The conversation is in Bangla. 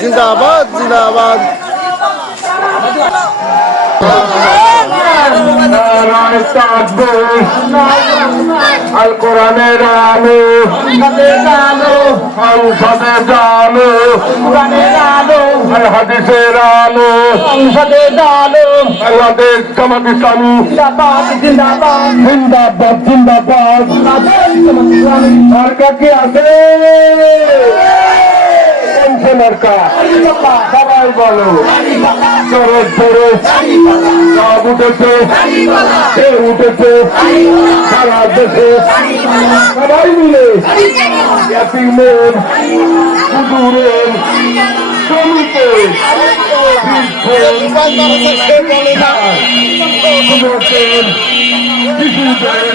জিন্দাবাদ জিন্দাবাদ আল কোরআনের আলো সংসদে জানো আল হাদিসের আলো বাংলাদেশ জামাত ইসলামী জিন্দাবাদ জিন্দাবাদ সরকার কি আছে সবাই বলো চরত ধরে সব উঠেছে সে উঠেছে সারা দেশে সবাই মিলে ইয়াতিমের সুদূরের শ্রমিকের শিশুদের